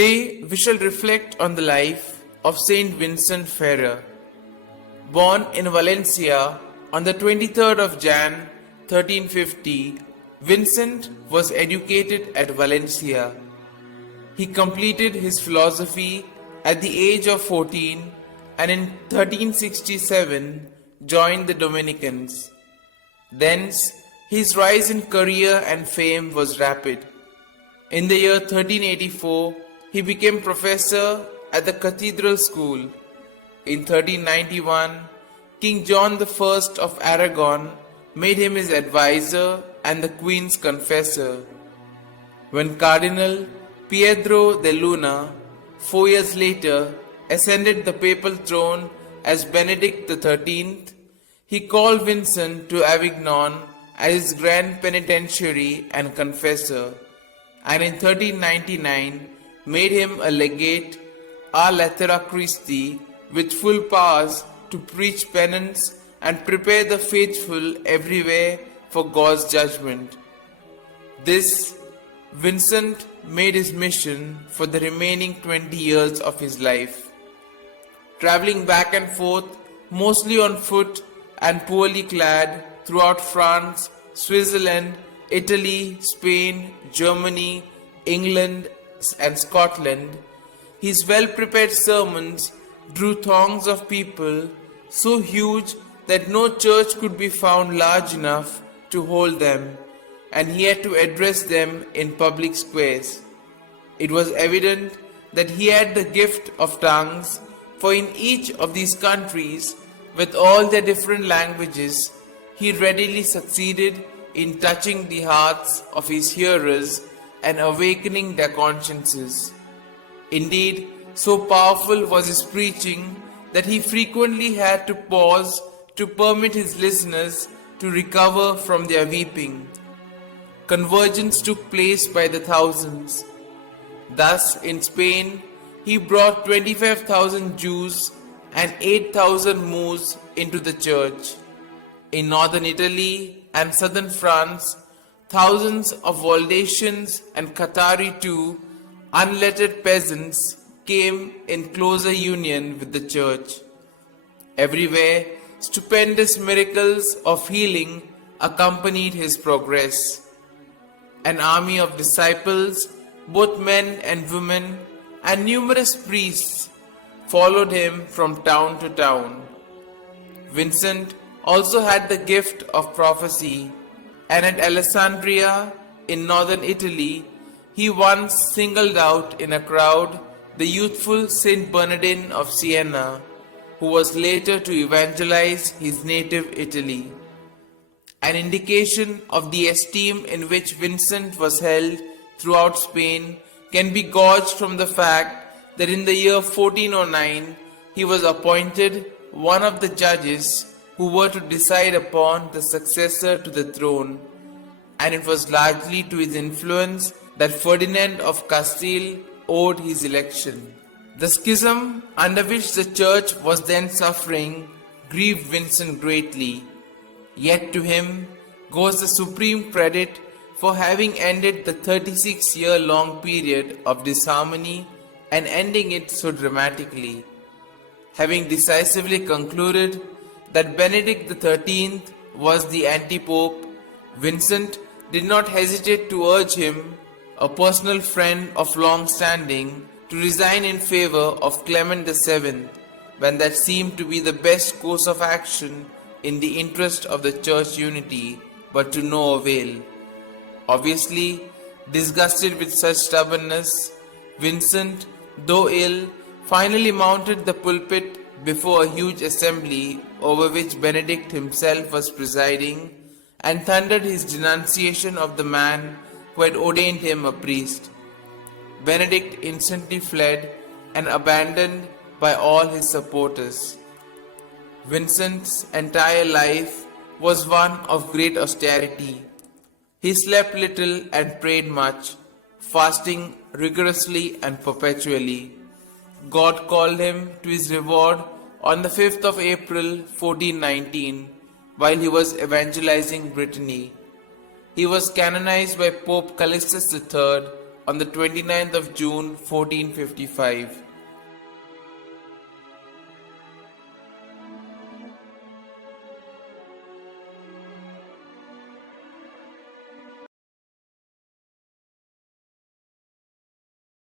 Today we shall reflect on the life of St Vincent Ferrer. Born in Valencia on the 23rd of Jan 1350, Vincent was educated at Valencia. He completed his philosophy at the age of 14 and in 1367 joined the Dominicans. Thence his rise in career and fame was rapid. In the year 1384, he became professor at the Cathedral School. In 1391, King John I of Aragon made him his advisor and the Queen's confessor. When Cardinal Pietro de Luna, 4 years later, ascended the papal throne as Benedict XIII, he called Vincent to Avignon as his grand penitentiary and confessor, and in 1399 made him a legate a Lateran Christi with full powers to preach penance and prepare the faithful everywhere for God's judgment. This Vincent made his mission for the remaining 20 years of his life. Traveling back and forth, mostly on foot and poorly clad, throughout France, Switzerland, Italy, Spain, Germany, England, and Scotland, his well-prepared sermons drew throngs of people so huge that no church could be found large enough to hold them, and he had to address them in public squares. It was evident that he had the gift of tongues, for in each of these countries, with all their different languages, he readily succeeded in touching the hearts of his hearers and awakening their consciences. Indeed, so powerful was his preaching that he frequently had to pause to permit his listeners to recover from their weeping. Conversions took place by the thousands. Thus, in Spain, he brought 25,000 Jews and 8,000 Moors into the church. In northern Italy and southern France, thousands of Waldensians and Cathari too, unlettered peasants, came in closer union with the church. Everywhere, stupendous miracles of healing accompanied his progress. An army of disciples, both men and women, and numerous priests followed him from town to town. Vincent also had the gift of prophecy, and at Alessandria in northern Italy, he once singled out in a crowd the youthful Saint Bernardine of Siena, who was later to evangelize his native Italy. An indication of the esteem in which Vincent was held throughout Spain can be gauged from the fact that in the year 1409 he was appointed one of the judges who were to decide upon the successor to the throne, and it was largely to his influence that Ferdinand of Castile owed his election. The schism under which the church was then suffering grieved Vincent greatly, yet to him goes the supreme credit for having ended the 36-year-long period of disharmony and ending it so dramatically. Having decisively concluded that Benedict XIII was the anti-pope, Vincent did not hesitate to urge him, a personal friend of long standing, to resign in favor of Clement VII when that seemed to be the best course of action in the interest of the church unity, but to no avail. Obviously, disgusted with such stubbornness, Vincent, though ill, finally mounted the pulpit before a huge assembly over which Benedict himself was presiding, and thundered his denunciation of the man who had ordained him a priest. Benedict instantly fled and abandoned by all his supporters. Vincent's entire life was one of great austerity. He slept little and prayed much, fasting rigorously and perpetually. God called him to his reward on the 5th of April 1419 while he was evangelizing Brittany. He was canonized by Pope Calixtus III on the 29th of June 1455.